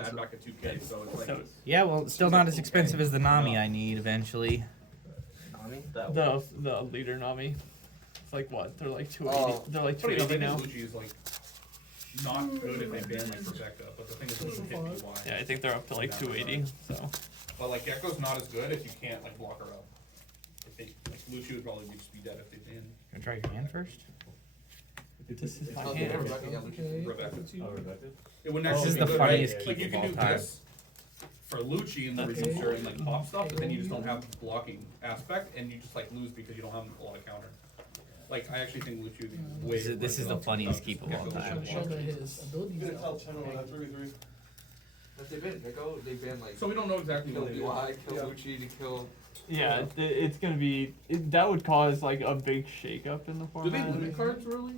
to add back a 2K, so it's like... So, Yeah, well, it's still not as expensive as the Nami I need eventually. Nami? the leader Nami. It's like what? They're like 280. Oh. They're like Funny enough, 280 I now. think Lucci is like not good if they ban like Rebecca, but the thing is it doesn't hit BY. Yeah, I think they're up to like 280. So. But like Gecko's not as good if you can't like block her up. If they, like Lucci would probably just be dead if they ban. You wanna try your hand first? This is my Oh, hand. Rebecca, yeah, Lucci. Rebecca. Oh, Rebecca? It wouldn't This actually is be the good, funniest right? keep Like you of can all do time. this for Lucci and the resistor and like pop stuff, but then you just don't have the blocking aspect and you just like lose because you don't have a lot of counter. Like I actually think Lucci would be way. This is the funniest keep of all time. Show that his abilities. Gonna tell out. 10 on that 3v3. If they ban Gecko, they ban like So we don't know exactly kill what they do. BY, kill Yeah. Lucci, to kill. Yeah, it's gonna be. That would cause like a big shakeup in the Do format. they limit cards really?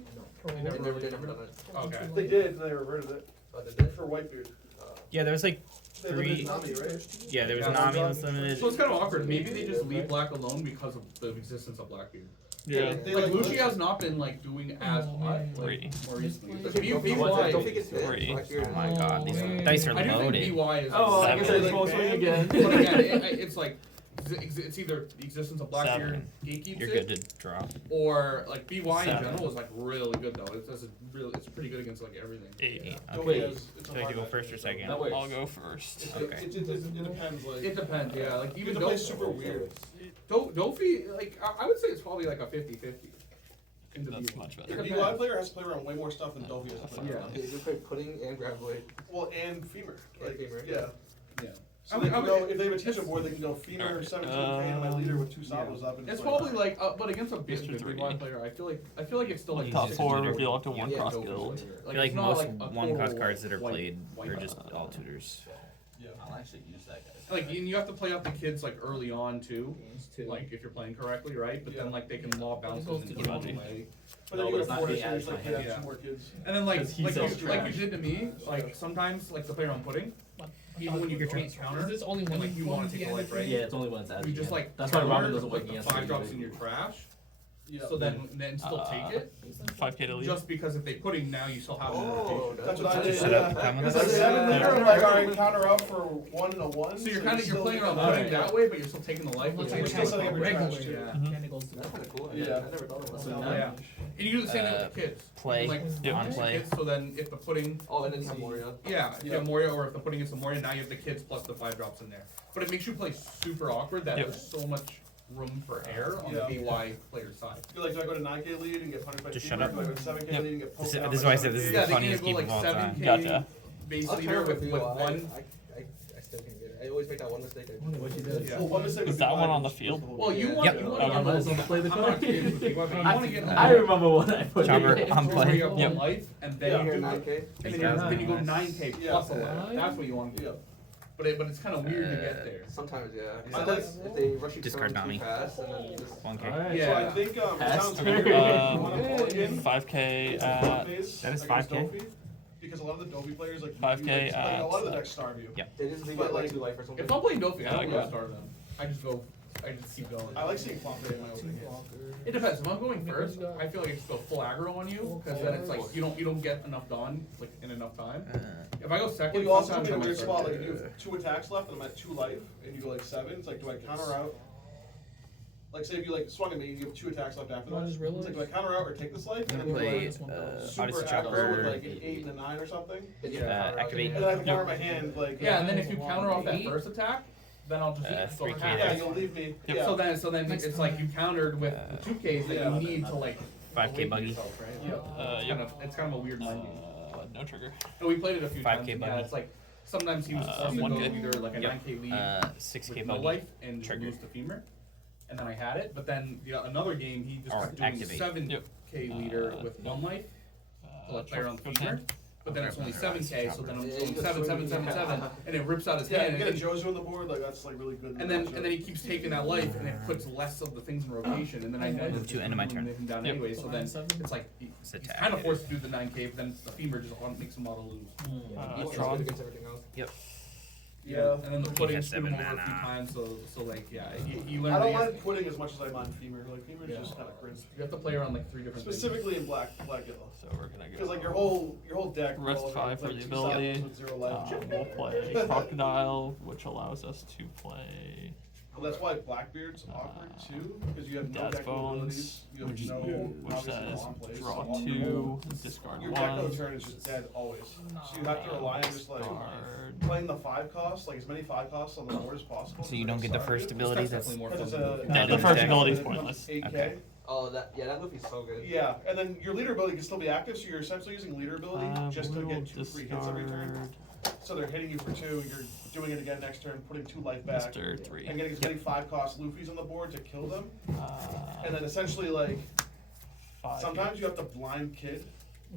They never done it. Okay. They did, and they reverted it. Oh, they did? For Whitebeard. Yeah, there was like They three. limited Nami, right? Yeah, there was Yeah, Nami was limited. So it's kind of awkward. Maybe they just leave Black alone because of the existence of Blackbeard. Yeah. They Like like Lucci has not been like doing as hot like, Three. more recently. But Like, Don't BY, think it's hit. Three. Blackbeard. Oh my god, these dice are I do think loaded. BY is. Oh, like, like I seven. said, it's supposed to swing again. But again, it's like it's either the existence of Blackbeard Seven. gatekeeps You're it, good to draw. or like BY in Seven. general is like really good though. It's pretty good against like everything. 8. Okay. It's Do I have to go first or second? That way. I'll go first. Okay. It depends, like. It depends, yeah. Like Even even the though play's super weird. Dofi, like I would say it's probably like a 50-50. That's much The better. DY player has to play around way more stuff than Dovey has to play Yeah. around. They play pudding and grab blade. Well, and femur. Like, femur. yeah. Yeah. So they can go, if they have a teacher board, they can go femur, Alright, 17k, and my leader with 2 sabos up. And It's play probably around. like, but against a big Mr. big 3. BY player, I feel like it's still like Top 60. 4 reveal up to 1 Yeah, cross Dofi guild. I feel like it's not most a one-cost total cards that are white- played white are card. just all tutors. Yeah. I'll actually use that guy. Like and you have to play out the kids like early on too, like if you're playing correctly, right? But then Yeah. like they can lob bounces goes and to put them Buggy. away. But then No, you it's get a not 4 the series, like, ads, they have yeah. 2 more kids. And then like Because he's like so you, like you trash. did to me, like sometimes like the player I'm putting, even when you can't counter, Is this only and, one? like you want to take a life, right? Yeah, it's only when it's added. You just again. like That's why counter Robin doesn't with work the against 5 me drops either. in your trash. Yeah. So then still take it. 5k to lead. Just because if they pudding now, you still have it in Oh, rotation. That's what I did. Shut up, come on. It's like 7 there, I'm like, alright, counter up for 1 and a 1. So you're you're still playing around get- pudding that way, but you're still taking the life. Unless which you're is still like setting up your regular, trash, too. Yeah. then it goes to That's kind of cool. Yeah. I never thought of that. So Oh, now- yeah. And you do the same thing with the kids. Play, Like, Yeah. on play. kids, so then if the pudding, Oh, and then you have Moria. yeah, if you have Moria, or if the pudding is the Moria, now you have the kids plus the 5 drops in there. But it makes you play super awkward that Yep. there's so much room for error on Yeah. the BY player side. You're like, do I go to 9k lead and get punished by Just femur? shut up. Do I go to 7k Yep. lead and get poked This is- out this is by why I said this is 7K? Yeah, the they can funniest go keep like of all time. 7K Gotcha. base I'll leader counter with BY. one. I still can get it. I always make that one mistake. What you did. Yeah. Well, one mistake Is would that be one fine, on the just field? the whole Well, you game. want Yep. you want Oh, to I might as get well play the I'm not card. kidding with BY, but you want to get I remember what I put Chopper, in. I'm where playing. you have Yep. one life, and Yeah. then you do 9k. and then you go 9k Yeah. plus a life. That's what you want to do. Yeah. But it's kind of weird to get there. Sometimes, yeah. I Sometimes if they rush you Discard too Nami. fast, and then you just. 1k. Alright. Yeah. So I think it Pass sounds turn. weird. You want to pull again? 5k It's a at. front phase that is against 5K? Dovey, because a lot of the Dovey players like 5K you, like, a lot of the at- decks starve you. Yep. They just leave But, it like like, 2 life or something. If I'm playing Dofi, Yeah, I I don't got go it. start them. I just keep going. I like seeing Flopper in my opening hand. It depends. If I'm going first, I feel like I just go full aggro on you, because then it's like you don't get enough dawn like in enough time. If I go Well, second, you also sometimes put I in a might weird start spot, like there. if you have 2 attacks left and I'm at 2 life, and you go like 7, it's like, do I counter out? Like say if you like swung at me and you have 2 attacks left after I that, just it's like, do I counter out or take this life? And then I'm we gonna go play like super Odyssey aggro with Chopper. like an 8 and a 9 or something. Yeah. Activate. And then I have to counter my hand like. Yeah, and then if you counter off that first attack, then I'll just go 3K. half. Yeah, you'll leave me. Yep. Yeah. So then Next it's like you countered with the 2Ks that Yeah. you need to like 5K awaken Buggy. yourself, right? Yeah. Yep. It's kind of a weird line. No trigger. And we played it a few 5K times. And Buggy. yeah, it's like sometimes he was forced to 1K. go either like a Yep. 9K lead 6k with no Buggy. life and Trigger. lose the femur. And then I had it, but then another game he just Or kept doing activate. 7K Yep. leader with 1 life to like play around the femur. But then it's only 7K, so then I'm Yeah, going you go 7, 7, swing. 7, 7, and it rips out his Yeah, hand. you get a And, Jozo on the board, like that's like really good. and then he keeps taking that life, and it puts less of the things in rotation. And then I Move just to end of my turn. him down Yep. anyway. So then it's like It's he's attack. kind of forced to do the 9K, but then the femur just makes him auto lose. Draw. It's good against everything else. Yep. Yeah. And then the He pudding, has scoot him 7 over a few mana. times, so like, yeah, you learn I don't that mind pudding as much as I mind femur. Like femur is Yeah. just kind of cringe. you have to play around like 3 different Specifically in black yellow. So we're gonna go. Because like your whole deck. Rest well, 5 for like the 2 ability. cycles with 0 life. We'll play Crocodile, which allows us to play Well, that's why Blackbeard's awkward too, because you have no Dad's deck abilities. Bones, You have which, no which obviously no says on plays. draw So all 2, your discard Your deck 1. turn is just dead always. So you have to rely on just like Discard. playing the 5 costs, like as many 5 costs on the board as possible. So you don't get the first ability. That's definitely more Because fun. it's a That the is first deck. ability is it becomes pointless. 8K. Okay. Oh, that Luffy's so good. Yeah, and then your leader ability can still be active, so you're essentially using leader ability just to We'll get 2 free hits every turn. discard So they're hitting you for 2, you're doing it again next turn, putting 2 life back, Mr. 3. and getting as many 5-cost Luffys on the board to kill them. Uh, And then essentially like, 5. sometimes you have to blind kid,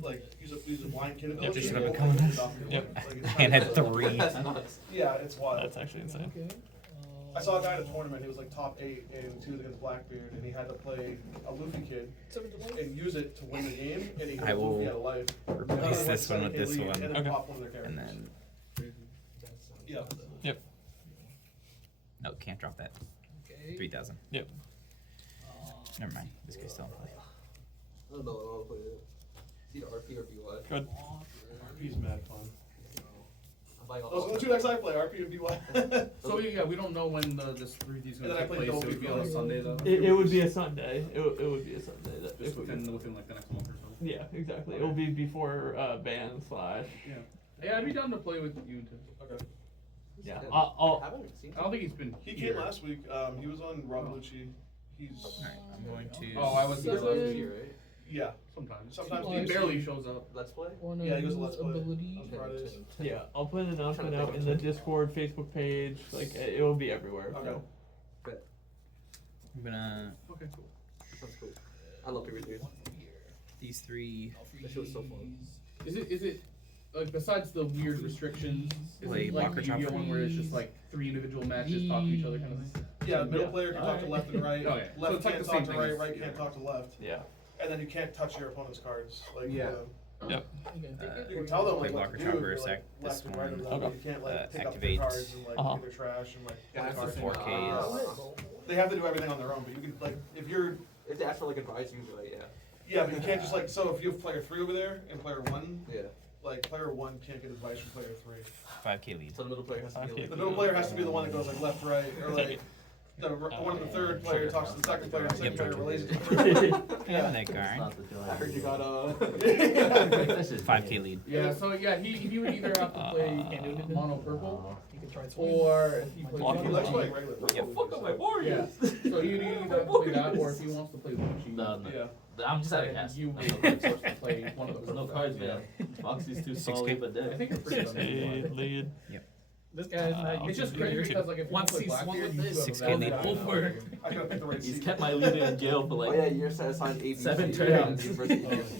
like use a blind kid ability. just and let me roll come the in. kid off your Yep. board. Like, it's and kinda had cool. 3. That's nuts. Yeah, it's wild. That's actually insane. Okay. I saw a guy at a tournament, he was like top 8 and he was against Blackbeard, and he had to play a Luffy kid and use it to win the game, and he I hit will Luffy out of life. Replace this one with this one, And then Okay. pop one of their characters. and then Yeah. Yep. no, can't drop that. Okay. 3,000. Yep. Never mind. This guy's still in play. I don't know what I want to play it. It's either RP or BY. Good. RP's mad fun. I'm buying all Those are the 2 decks I play, RP and BY. So yeah, we don't know when this 3D is And gonna then I take played place. It Dolby would be on a Film. Sunday though. It would be a Sunday. It would be a Sunday. That Just if we- within like the next month or so. Yeah, exactly. It will be before ban / Yeah. Yeah, I'd be down to play with you too. Okay. Yeah, I I'll haven't seen I don't think he's been. He here. came last week, he was on Rob Lucci. He's, Alright, I'm going to. Oh, I was here Seven. last Last week. year, right? yeah, Sometimes. Sometimes he he- barely shows up. Let's play? Yeah, he goes to Let's Play ability. on Fridays. yeah, I'll put an announcement out in the Discord, Facebook page. Like it will be everywhere. Okay. So. I'm gonna. Okay, cool. That's cool. I love Paper Dude. These 3. That shit was so fun. Is it like besides the weird restrictions? Is Play it like Walker the Yu-Gi-Oh Chopper. one where it's just like 3 individual matches talk to each other kind of thing? Yeah, middle Yeah. player can talk to left and right. Oh, yeah. So Left it's like can't the talk same to thing right, as- right can't talk to left. Yeah. And then you can't touch your opponent's cards. Like, Yeah. Yep. you can tell them Play like what Walker to do. Chopper, You're, like, sack left this and right one. of them, Okay. but you can't like pick up Activate. their cards and like Uh-huh. do their trash and like Yeah, play that's cards. the Four thing. Ks. They have to do everything on their own, but you can like if you're If they ask for like advice, you can be like, yeah. yeah, but you can't just like so if you have player 3 over there and player 1, Yeah. like player 1 can't get advice from player 3. 5K lead. So the middle player has to be Okay. like, The middle player has to be the one that goes like left, right, or like one of the third player talks to the second player, and the second Yep. player relays it to the first. Yeah, that guy. I heard you got 5K lead. Yeah, so yeah, he would either have to play mono purple or if he plays Block He him. likes playing regular purple. Yeah, fuck up my board. Yeah. So you either have to play that or if he wants to play Lucci. No, no. Yeah. I'm just out of then cast. you I'm would not- have to play one of the There's no purple cards, cards, man. Moxie's too 6K. solid, but I think you're pretty done. Lead. This guy's not. It's just crazy because like if you Once play he swung Blackbeard, with you this, have a 6K valid lead. guy. Go for it. I gotta pick the right He's seat. kept my leader in jail for oh like yeah, you're assigned ABC. 7 Yeah. turns.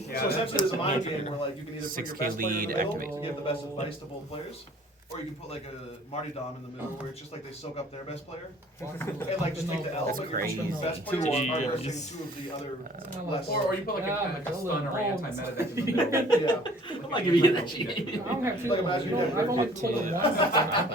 Yeah, So essentially, there's a mind game where like you can either put your 6K best player in lead, the middle activate. to give the best advice to both players, or you can put like a Marty Dom in the middle where it's just like they soak up their best player and like just take the L, That's but your crazy. best players are versing 2 of the other less. Or you put like Yeah, a stun or anti-meta deck in the middle. Yeah. I'm not giving you that shit. I don't have two. Like of them. imagine You know, you had I've only your played them 15. once.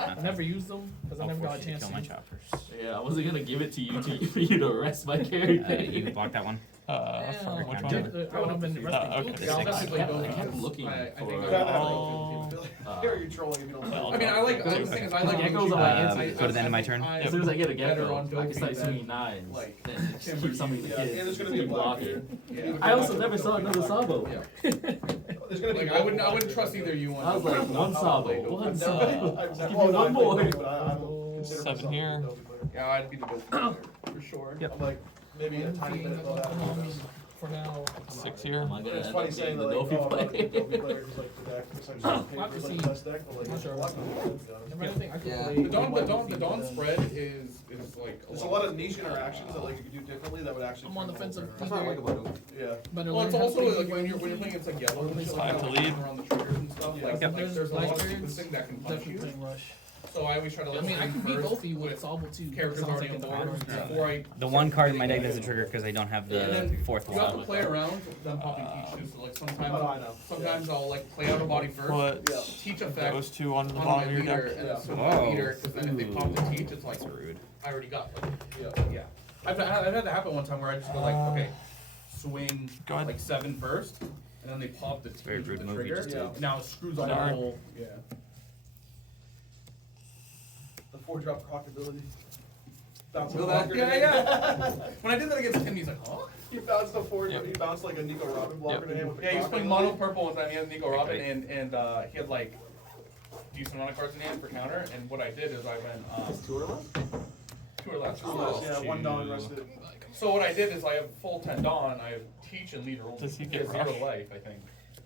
I've never used them because I I'll never got a force you to chance kill my to. choppers. Yeah, I wasn't gonna give it to you for you to arrest my character. You block that one. For which I'm one? doing I would have been arrested. Okay. Yeah, I'll definitely go I because kept looking I for- think You I- gotta have Oh. like here you're trolling if you don't. Well, I mean, I like the thing is I like Echoes Lucci, on but my I- answer. I- Go to the end of my I- turn. I- As soon as I get a better gecko, on I can Dopey start than, swinging 9s. like, Then just keep some of the Yeah, kids. and there's gonna be a keep blocker. Yeah. I also never saw another Sabo. Yeah. There's gonna be Like I wouldn't trust either you one. I was like, one Sabo, one I've Sabo. never, I've Give never, me well, no, one I played more. Dopey, but I don't consider 7 myself here. a Dopey player. Yeah, I'd be the Dopey player for sure. Yep. I'm like maybe a tiny bit above that. For now. 6 here. Am I gonna It's end funny up saying being that the like, Dofi oh, I'm not a player? Dopey player because like the deck essentially on paper is like the best deck, but like Not sure. a lot of people don't, to be honest. Never think I could Yeah. play. The Dawn spread is like There's a lot of niche interactions that like you could do differently that would actually. I'm on the turn fence of over. That's what I like about him. Yeah. Better well, it's learn how to also play like when you're playing it's like yellow and shit like 5 that, to like, lead. around the triggers and stuff. Yeah. Like, Yep. there's a lot of stupid thing that can punish Definitely you. playing Rush. So I always try to I let mean, I swing can beat first both of you with with Solvo too. characters Sounds already like on a board card. before I. The one card in my deck getting doesn't trigger because I don't have And the then fourth you have to one. play around with them popping teach too. So like sometimes, Oh, I know. sometimes I'll like play out a body first, Put Yeah. teach effect those two on the on bottom my of your leader, deck. and Yeah. then swing Whoa. my leader. Because then if they pop the teach, it's like That's rude. I already got. Like, Yeah. yeah, I've had that happen one time where I just go like, okay, swing Go ahead. like 7 first, and then they pop the Very teach rude with the move you trigger. just did. And now it screws up the Sorry. whole. Yeah. The 4-drop croc ability. Bounce Feel a that? blocker. Yeah. When I did that against him, he's like, huh? He bounced a 4. Yep. He bounced like a Nico Robin blocker to him with the Yeah, he was croc playing ability. mono purple one time. He had Nico Robin, Okay. and he had like decent amount of cards in hand for counter. And what I did is I went It's 2 or less? 2 or less. Two less, yeah, 1 Dawn rested. So what I did is I have full 10 Dawn. I have teach and leader only. Does he He get has 0 rush? life, I think.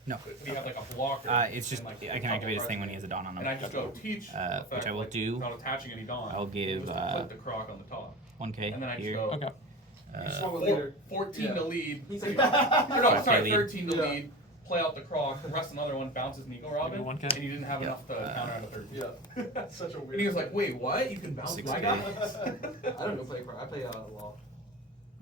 No. But he had like a blocker. It's just and, like, I a can couple activate his cards thing in when he hand. has a Dawn on him. And I just go teach, effect, which I will like, do. Not attaching any Dawn. I'll give, Just click the croc on the top. 1K And then I just here. go Okay. You swung with four- leader. 14 Yeah. to lead. He's like, No, Okay, sorry, lead. 13 to Yeah. lead. Play out the croc, rest another one, bounces Nico Robin, Maybe 1K? and you didn't have Yeah. enough to counter out of 13. Yeah. That's such a weird. And he was like, wait, what? You can bounce 6K. my guys? I don't know play Croc. I play Law.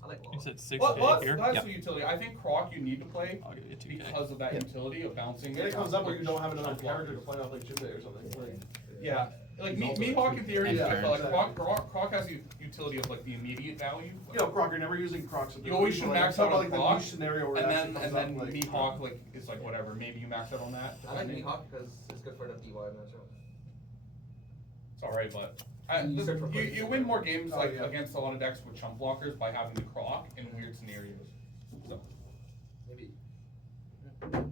I like Law. You said 6K Well, here. that's Yep. the utility. I think croc you need to play I'll give you 2K. because of that Yep. utility of bouncing. And it comes up where you don't have another Jump character to blockers. play off like Jim Day or something. Like, Yeah, like Mihawk in theory, And yeah, turn. but like Exactly. croc has the utility of like the immediate value. you know, Croc, you're never using Croc's ability. You always should so, like, max I'm out talking on about, like Croc, the niche scenario where it and actually then comes and then up, like, Mihawk like is like whatever. Maybe you max out on that. I like depending. Mihawk because it's good for the DY matchup. It's alright, but You search for places. you win more games Oh, like yeah. against a lot of decks with chump blockers by having the croc in weird scenarios. So Maybe.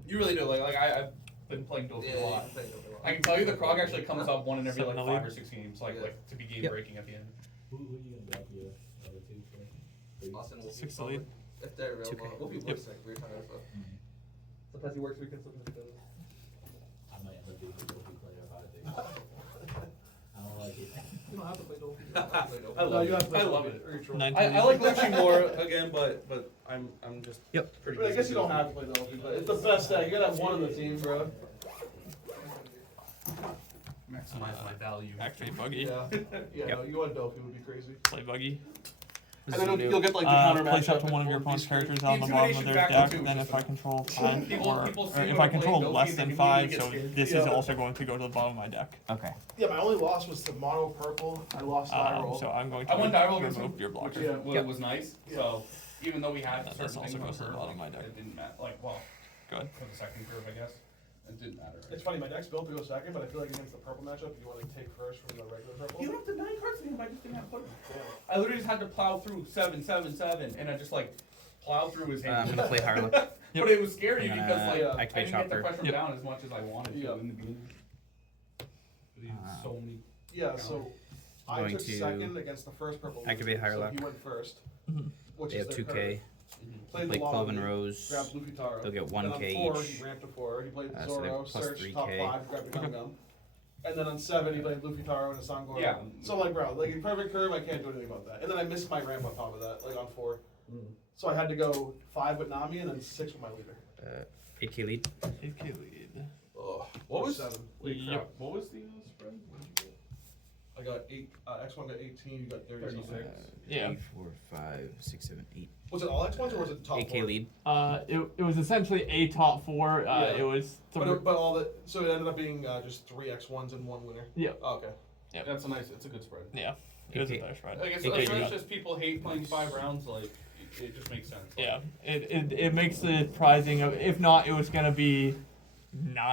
you really do like I've been playing Dofus Yeah, a you lot. can play it over I can tell you the croc actually comes up one in every like 7 5 lead. or 6 games, like Yeah. like to be game Yep. breaking at the end. Who you gonna back your other two for? Austin will 6 be lead. if they're real 2K. low. We'll be Yep. worse like weird times. So. Sometimes he works weekends, sometimes he doesn't. I might end up being a Goofy player if I think. I don't like it. You don't have to play Dolphin. You don't have to play Dolphin. I love you have to I play love Dolphin it. or you troll. 9 I like Lucci more again, but I'm just Yep. pretty. I mean, I guess busy you don't doing have to play Dolphin, but it's the best deck. You gotta have one on the team, bro. maximize my value. Activate Buggy. Yeah. Yeah, Yep. no, you want Dolphin would be crazy. Play Buggy. And then you'll get like the counter Place matchup up to one of your and opponent's be screwed. characters on the bottom of their Intimidation deck. factor too, Then just if I like- control 5 People or see if when I I'm playing control Doki, less they than immediately 5, get so scared. this is Yeah. also going to go to the bottom of my deck. Okay. Yeah, my only loss was to mono purple. I lost die roll. So I'm going I won die roll to against remove him, your which blocker. Yeah. was, Yep. was nice. So even though we had That- certain this also things on goes to the curve, bottom of like, my deck. it didn't matter. Like well, Good. for the second curve, I guess, it didn't matter. It's funny, my deck's built to go second, but I feel like against the purple matchup, you want to take first from the regular purple. You don't have to 9 cards in him. I just didn't have to put him. I literally just had to plow through 7, 7, 7, and I just like plowed through his hand. I'm gonna play Harlock. Yep. But it was scary I'm because gonna like I activate didn't get the Chopper. pressure Yep. down as much as I wanted to Yeah. in the beginning. But he had so many. Yeah, so I Going took to second against the first purple. activate Luffy, Higher so Luck. he went first, Mhm. which They is have their 2K. curve. Played Play the long Cloven lead, Rose. grabbed Luffy Taro. They'll get Then 1K on 4, each. he ramped to 4. He played So they Zoro, plus searched 3K. top 5, grabbed the Gum Gum. And then on 7, he played Luffy Taro and a Sangor. Yeah. So like, bro, like in perfect curve, I can't do anything about that. And then I missed my ramp on top of that, like on 4. So I had to go 5 with Nami and then 6 with my leader. 8K lead. 8K lead. Oh, What was 7. Wait, Yep. crap. What was the spread? What did you get? I got 8. X1 got 18. You got 30 something. 36. Yeah. 3, 4, 5, 6, 7, 8. Was it all X1s or was it top 8K 4? lead. It was essentially a top 4. Yeah. It was But all the so it ended up being just 3 X1s and 1 winner. Yeah. Oh, okay. Yep. That's a nice. It's a good spread. yeah. It was a 8K. better spread. Like it's, Okay, it's yeah. just people hate playing 5 rounds. Like it just makes sense. Like, Yeah. It makes it prizing of if not it was gonna be 9